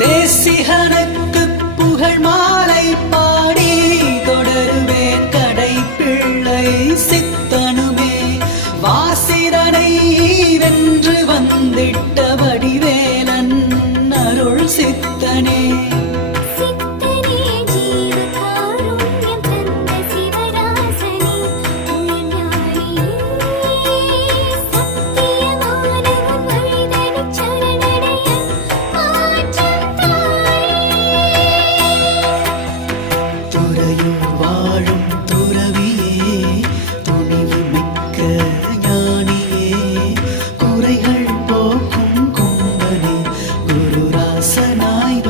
தேசிகனுக்கு புகழ் மாலை பாடி தொடருவேன் கடை பிள்ளை சித்தனுமே. வாசிரனை வென்று வந்திட்ட வடிவேலன் அருள் சித்தனே. வாழும் துறவியே, துணிவு மிக்க ஞானியே, குறைகள் போக்கும் கும்பனே, குருராசனாய்